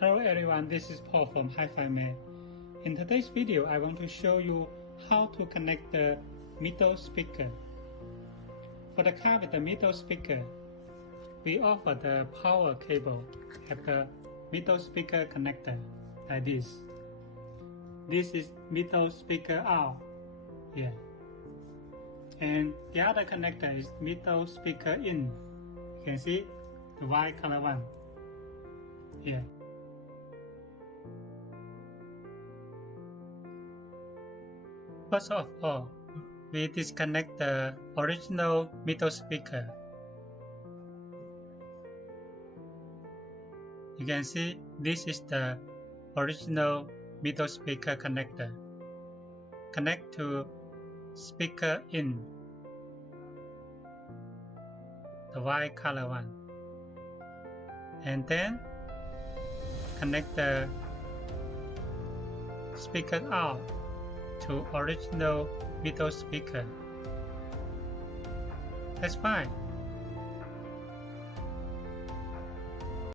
Hello everyone, this is Paul from Hi-Fi Man. In today's video, I want to show you how to connect the middle speaker. For the car with the middle speaker, we offer the power cable at the middle speaker connector, like this. This is middle speaker out here. And the other connector is middle speaker in. You can see the white color one here. First of all, we disconnect the original middle speaker. You can see this is the original middle speaker connector. Connect to speaker in, the white color one. And then connect the speaker out to original middle speaker. That's fine.